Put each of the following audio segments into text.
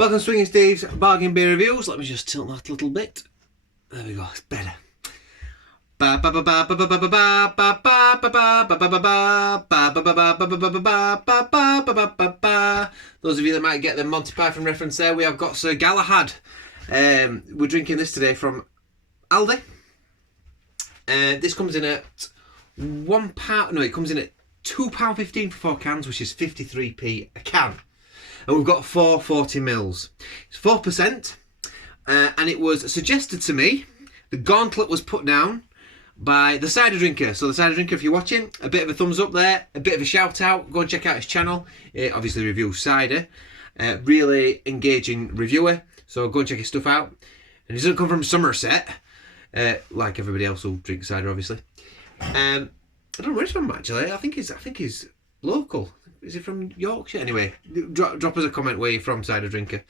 Welcome to Swiggin Steve's Bargain Beer Reviews. Let me just tilt that a little bit. There we go, it's better. Those of you that might get the Monty Python reference there, we have got Sir Galahad. We're drinking this today from Aldi. This comes in at £1. No, it comes in at £2.15 for 4 cans, which is 53p a can. And we've got 440 mils. It's 4%, and it was suggested to me. The gauntlet was put down by the cider drinker. So the cider drinker, if you're watching, a bit of a thumbs up there, a bit of a shout out. Go and check out his channel. It obviously reviews cider. Really engaging reviewer. So go and check his stuff out. And he doesn't come from Somerset, like everybody else who drinks cider, obviously. I don't know where he's from actually. I think he's local. Is he from Yorkshire? Anyway, drop us a comment where you're from, cider drinker.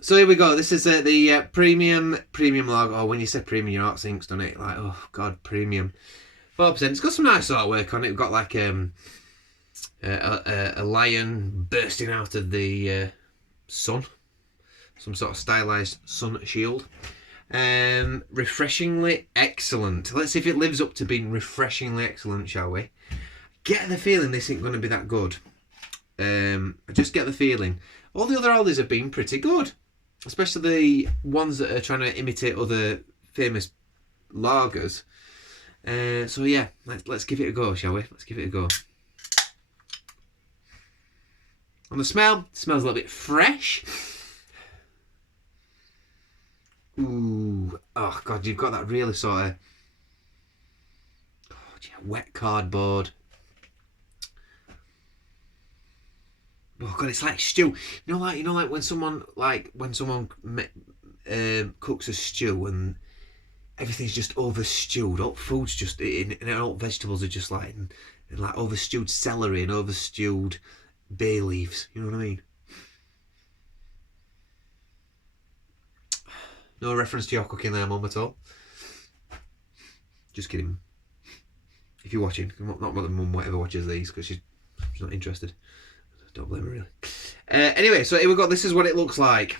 So here we go. This is the premium lager. Oh, when you say premium, your heart sinks, doesn't it? Like, oh god, premium. 4%. It's got some nice artwork on it. We've got like a lion bursting out of the sun, some sort of stylized sun shield. Refreshingly excellent. Let's see if it lives up to being refreshingly excellent, shall we? Get the feeling this ain't going to be that good. I just get the feeling. All the other Aldis have been pretty good, especially the ones that are trying to imitate other famous lagers. So yeah, let's give it a go, shall we? Let's give it a go. On the smell, it smells a little bit fresh. Ooh, oh god, you've got that really sort of wet cardboard. Oh god, it's like stew. You know, like when someone cooks a stew and everything's just over stewed. All food's just and all vegetables are just like over stewed celery and over stewed bay leaves. You know what I mean? No reference to your cooking there, Mum, at all. Just kidding. If you're watching, not that Mum ever watches these because she's not interested. Don't blame her, really. Anyway, so here we go. This is what it looks like.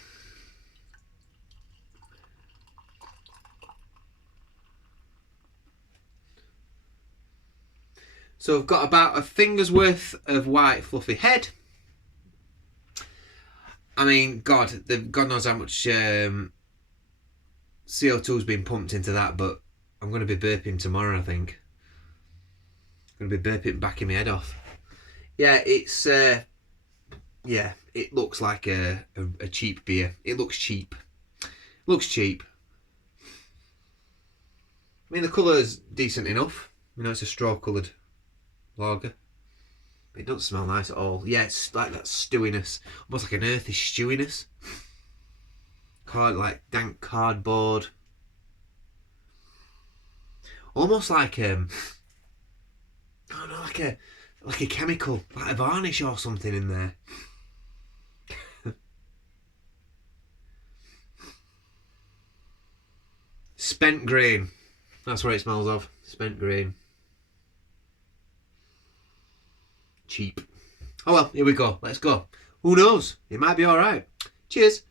So we've got about a finger's worth of white fluffy head. I mean, God knows how much CO2's been pumped into that, but I'm going to be burping tomorrow, I think. I'm going to be burping back in my head off. Yeah, it's... yeah, it looks like a cheap beer. It looks cheap. Looks cheap. I mean, the colour's decent enough. You know, it's a straw-coloured lager. It doesn't smell nice at all. Yeah, it's like that stewiness. Almost like an earthy stewiness. Like dank cardboard. Almost like I don't know, like a chemical, like a varnish or something in there. Spent grain. That's what it smells of. Spent grain. Cheap. Oh well, here we go. Let's go. Who knows? It might be alright. Cheers.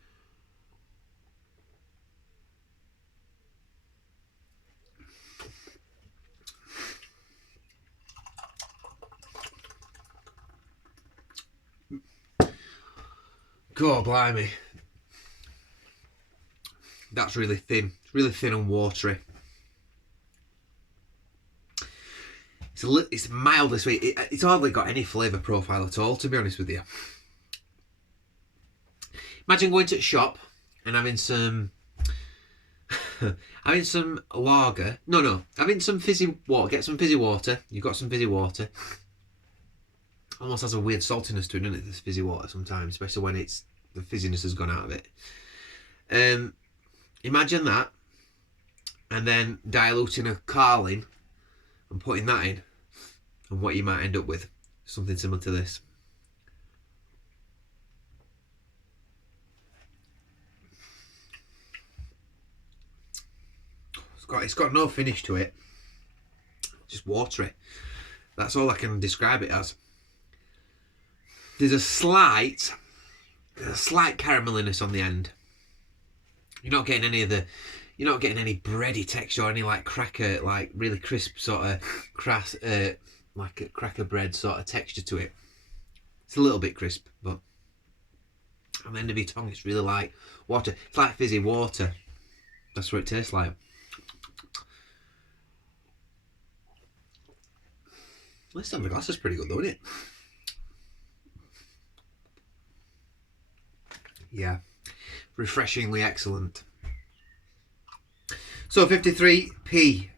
God blimey. That's really thin. It's really thin and watery. It's mildly sweet. It's hardly got any flavour profile at all, to be honest with you. Imagine going to a shop and having some lager. No, having some fizzy water. Get some fizzy water. You've got some fizzy water. Almost has a weird saltiness to it, doesn't it, this fizzy water sometimes, especially when the fizziness has gone out of it. Imagine that, and then diluting a Carling and putting that in, and what you might end up with, something similar to this. It's got no finish to it, just watery. That's all I can describe it as. There's a slight a slight carameliness on the end. You're not getting any of the, you're not getting any bready texture or any like cracker, like really crisp sort of crass, like a cracker bread sort of texture to it. It's a little bit crisp, but on the end of your tongue, it's really like water. It's like fizzy water. That's what it tastes like. This time the glass is pretty good though, isn't it? Yeah, refreshingly excellent. So 53p.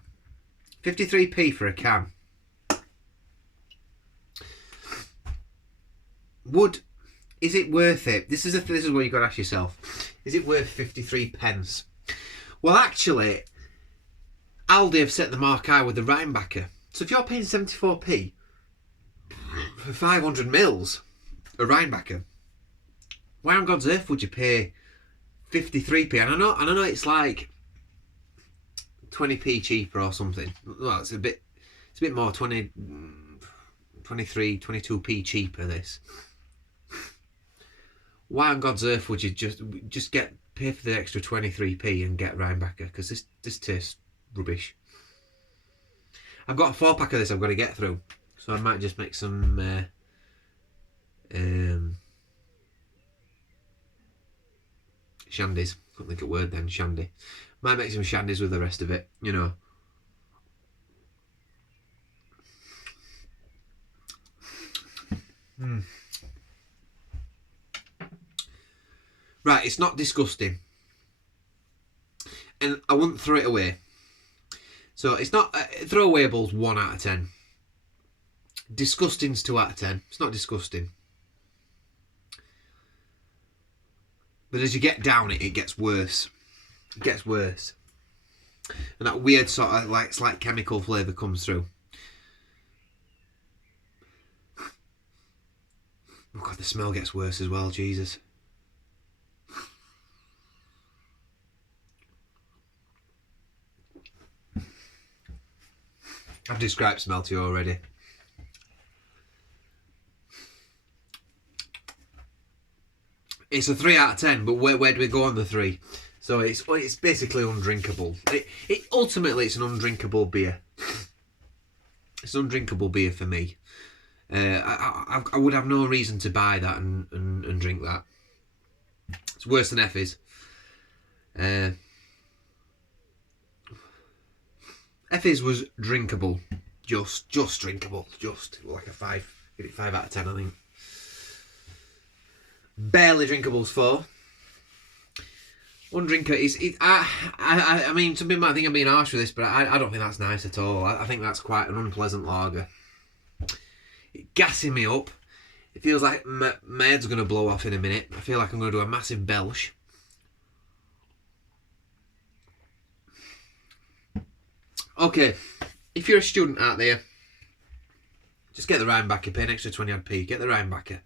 53p for a can. Is it worth it? This is what you've got to ask yourself. Is it worth 53 pence? Well, actually, Aldi have set the mark high with the Rheinbacher. So if you're paying 74p for 500 mils a Rheinbacher, why on God's earth would you pay 53p? And I know it's like 20p cheaper or something. Well, it's a bit more, 23, 22p cheaper this. Why on God's earth would you just pay for the extra 23p and get Rheinbacher? Because this tastes rubbish. I've got a 4-pack of this I've got to get through, so I might just make some shandies. Couldn't think of a word then. Shandy. Might make some shandies with the rest of it, you know. Right, it's not disgusting, and I wouldn't throw it away. So it's not throwawables 1 out of 10. Disgusting's 2 out of 10. It's not disgusting, but as you get down it gets worse. It gets worse, and that weird sort of like slight chemical flavour comes through. Oh God, the smell gets worse as well. Jesus. I've described smell to you already. It's a 3 out of 10, but where do we go on the 3? So it's basically undrinkable. Ultimately it's an undrinkable beer. It's an undrinkable beer for me. I would have no reason to buy that and drink that. It's worse than Effie's. Effie's was drinkable, just drinkable, just like a 5. Give it 5 out of 10, I think. Barely drinkable's 4. Undrinker is. I mean, some people might think I'm being harsh with this, but I don't think that's nice at all. I think that's quite an unpleasant lager. It's gassing me up. It feels like my head's going to blow off in a minute. I feel like I'm going to do a massive belch. Okay, if you're a student out there, just get the Rheinbacher, pay an extra 20 odd p. Get the Rheinbacher.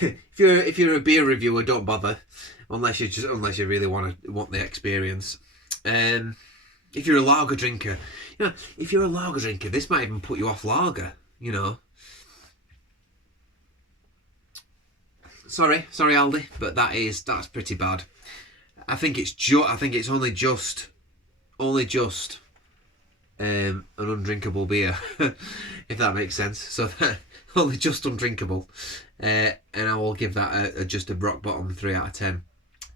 if you're a beer reviewer, don't bother, unless you really want the experience. If you're a lager drinker, this might even put you off lager. You know. Sorry Aldi, but that's pretty bad. I think it's only just an undrinkable beer, if that makes sense. So only just undrinkable, and I will give that just a rock bottom 3 out of 10.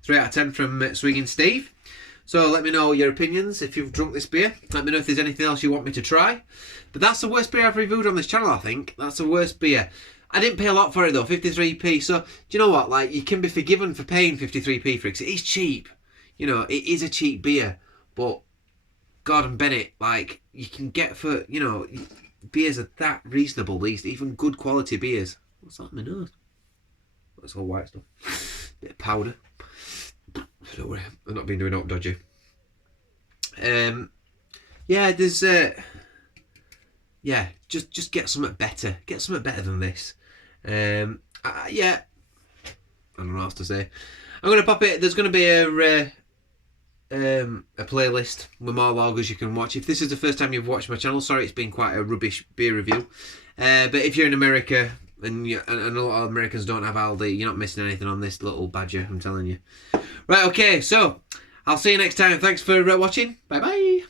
3 out of 10 from Swiggin Steve. So let me know your opinions if you've drunk this beer. Let me know if there's anything else you want me to try. But that's the worst beer I've reviewed on this channel, I think. That's the worst beer. I didn't pay a lot for it though, 53p. So do you know what? Like, you can be forgiven for paying 53p for it, 'cause it is cheap. You know, it is a cheap beer, but Gordon Bennett, like, you can get for, you know, beers are that reasonable, these, even good quality beers. What's that in my nose? That's all white stuff. Bit of powder. Don't worry, I've not been doing up dodgy. Yeah, there's yeah, just get something better. Get something better than this. Yeah, I don't know what else to say. I'm gonna pop it. There's gonna be a playlist with more lagers you can watch. If this is the first time you've watched my channel, sorry, it's been quite a rubbish beer review. But if you're in America, and a lot of Americans don't have Aldi, you're not missing anything on this little badger, I'm telling you. Right, okay, so I'll see you next time. Thanks for watching. Bye bye.